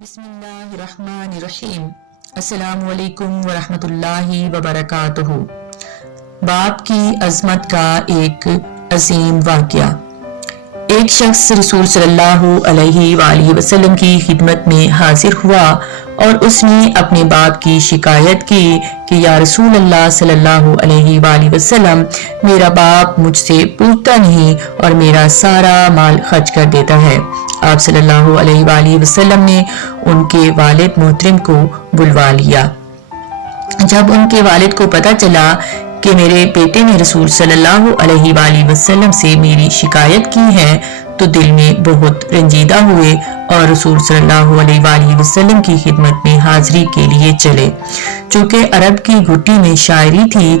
बिस्मिल्लाहिर्रहमानिर्रहीम। अस्सलामु अलैकुम वरहमतुल्लाहि वबरकातुहू। बाप की अजमत का एक अजीम वाक़या। एक शख्स रसूल सल्लल्लाहु अलैहि वसल्लम की खिदमत में हाजिर हुआ और उसने अपने बाप की शिकायत की कि या रसूल अल्लाह सल्लल्लाहु अलैहि वसल्लम, मेरा बाप मुझसे पूछता नहीं और मेरा सारा माल खर्च कर देता है। आप सल्लल्लाहु अलैहि वसल्लम ने उनके वालिद मोहतरम को बुलवा लिया। जब उनके वालिद को पता चला कि मेरे बेटे ने रसूल सल्लल्लाहु अलैहि वसल्लम से मेरी शिकायत की है तो दिल में बहुत रंजीदा हुए और रसूल सल्लल्लाहु अलैहि वसल्लम की खिदमत में हाजिरी के लिए चले। चूँकि अरब की घुट्टी में शायरी थी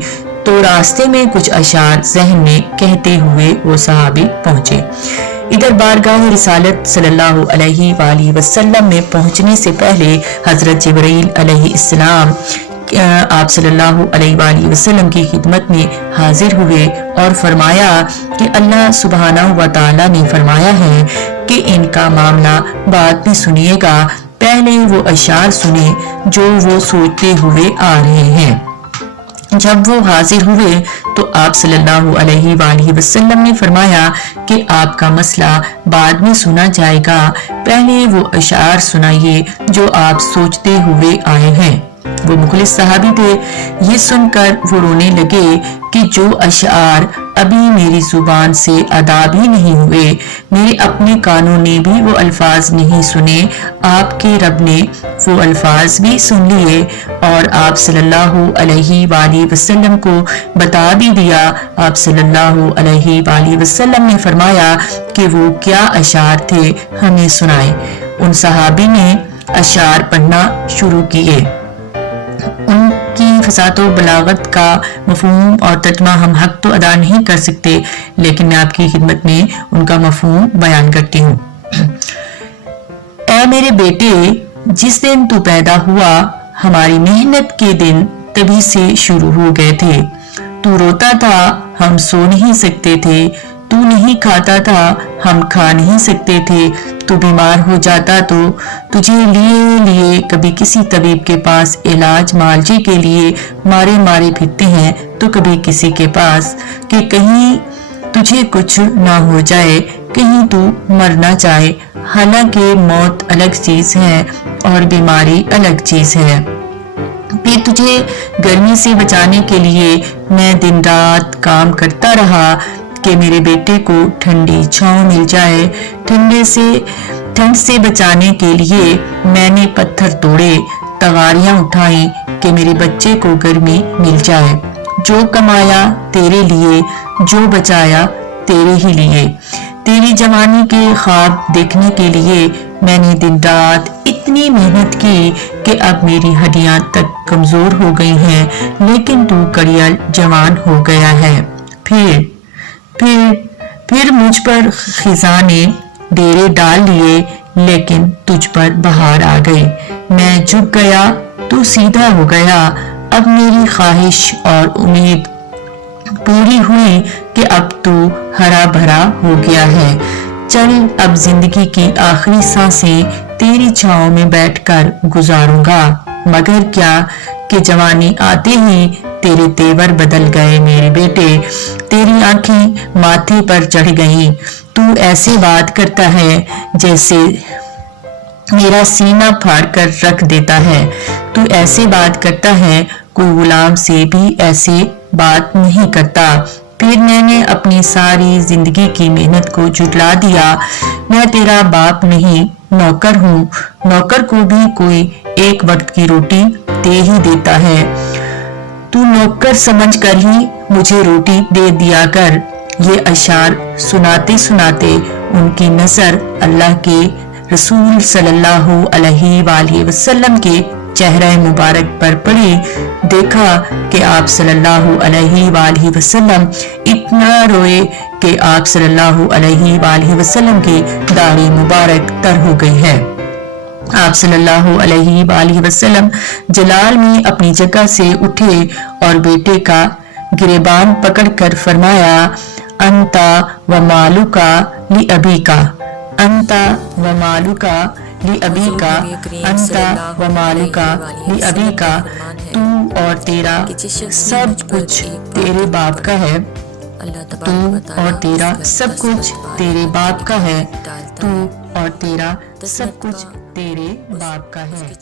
तो रास्ते में कुछ अशार ज़हन में कहते हुए वो सहाबी पहुंचे। इधर बारगाह रिसालत सल्लल्लाहु अलैहि वसल्लम में पहुंचने से पहले हजरत जिब्रील अलैहिस्सलाम आप सल्लल्लाहु अलैहि वसल्लम की खिदमत में हाजिर हुए और फरमाया कि अल्लाह सुब्हानहू व तआला ने फरमाया है कि इनका मामला बाद में सुनिएगा, पहले वो अशार सुने जो वो सोचते हुए आ रहे हैं। जब वो हाजिर हुए तो आप सल्लल्लाहु अलैहि वसल्लम ने फरमाया कि आपका मसला बाद में सुना जाएगा, पहले वो अशार सुनाइए जो आप सोचते हुए आए हैं। वो मुखलिस सहाबी थे। ये सुनकर वो रोने लगे कि जो अशार अभी मेरी जुबान से अदा भी नहीं हुए, मेरे अपने कानों ने भी वो अल्फाज नहीं सुने, आपके रब ने वो अल्फाज भी सुन लिए और आप सल्लल्लाहु अलैहि वसल्लम को बता भी दिया। आप सल्लल्लाहु अलैहि वसल्लम ने फरमाया कि वो क्या अशार थे, हमें सुनाए। उन सहाबी ने अशार पढ़ना शुरू किए। उनकी फसात व बलागत का मफहूम और तर्जमा हम हक तो अदा नहीं कर सकते, लेकिन मैं आपकी खिदमत में उनका मफहूम बयान करती हूँ। ऐ मेरे बेटे, जिस दिन तू पैदा हुआ हमारी मेहनत के दिन तभी से शुरू हो गए थे। तू रोता था, हम सो नहीं सकते थे। तू नहीं खाता था, हम खा नहीं सकते थे। तू बीमार हो जाता तो तुझे लिए लिए कभी किसी तबीब के पास इलाज मालजे के लिए मारे मारे फिरते हैं तो कभी किसी के पास कि कहीं तुझे कुछ ना हो जाए, कहीं तू मर ना जाए। हालांकि मौत अलग चीज है और बीमारी अलग चीज है। फिर तुझे गर्मी से बचाने के लिए मैं दिन रात काम करता रहा कि मेरे बेटे को ठंडी छांव मिल जाए। ठंड से बचाने के लिए मैंने पत्थर तोड़े, तगारियां उठाई कि मेरे बच्चे को गर्मी मिल जाए। जो कमाया तेरे लिए, जो बचाया तेरे ही लिए। तेरी जवानी के ख्वाब देखने के लिए मैंने दिन रात इतनी मेहनत की कि अब मेरी हड्डियां तक कमजोर हो गई हैं, लेकिन तू कड़िया जवान हो गया है। फिर मुझ पर खिजा ने डेरे डाल लिए, लेकिन तुझ पर बहार आ गई। मैं झुक गया, तू सीधा हो गया। अब मेरी ख्वाहिश और उम्मीद पूरी हुई कि अब तू हरा भरा हो गया है। चल अब जिंदगी की आखिरी सांसें तेरी छांव में बैठकर गुजारूंगा। मगर क्या कि जवानी आते ही तेरे तेवर बदल गए मेरे बेटे। तेरी आंखें माथे पर चढ़ गईं। तू ऐसे बात करता है जैसे मेरा सीना फाड़ कर रख देता है। तू ऐसे बात करता है कोई गुलाम से भी ऐसे बात नहीं करता। फिर मैंने अपनी सारी जिंदगी की मेहनत को झुठला दिया। मैं तेरा बाप नहीं, नौकर हूँ। नौकर को भी कोई एक वक्त की रोटी दे ही देता है। तू नौकर समझ कर ही मुझे रोटी दे दिया कर। ये अशार सुनाते सुनाते उनकी नजर अल्लाह के रसूल सल्लल्लाहु अलैहि वसल्लम के चेहरे मुबारक पर पड़ी। देखा कि आप सल्लल्लाहु अलैहि वसल्लम इतना रोए कि आप सल्लल्लाहु अलैहि वसल्लम की दाढ़ी मुबारक तर हो गई है। आप सल्लल्लाहु अलैहि वसल्लम जलाल में अपनी जगह से उठे और बेटे का गिरेबान पकड़कर फरमाया, अंता व मालुका लि अबीका, अंता व मालुका لِأَبِيكَ أَنْتَ وَمَالُكَ لِأَبِيكَ، تو اور تیرا سب کچھ تیرے باپ کا ہے، تو اور تیرا سب کچھ تیرے باپ کا ہے، تو اور تیرا سب کچھ تیرے باپ کا ہے۔